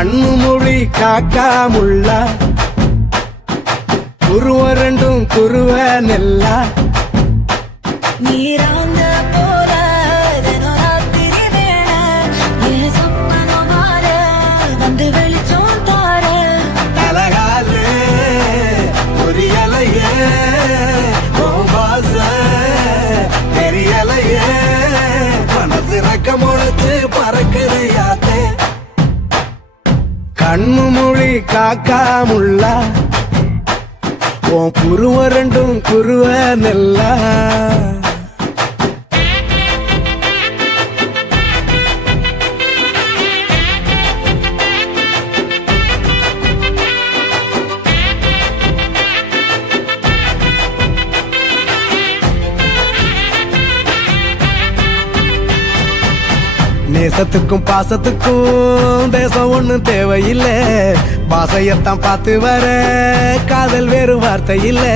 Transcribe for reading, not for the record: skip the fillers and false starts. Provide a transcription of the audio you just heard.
கண்ணு மொழி காக்காமுள்ளா குருவ ரெண்டும் குருவ நெல்லா நீராங்க போல ராத்திரி வேளை என் சொப்பனம் மாற வந்து வெளிச்சம் தார அழகாலே புரியலையே பாச தெரியலையே மனசு ரக்க முளைச்சு பறக்குறையாத்தே கண்ணு மொழி காக்காமுள்ளா உன் குருவ ரெண்டும் குருவ நெல்லா நேசத்துக்கும் பாசத்துக்கும் தேசம் ஒண்ணும் தேவையில்லை பாசையத்தான் பார்த்து வர காதல் வேறு வார்த்தை இல்லை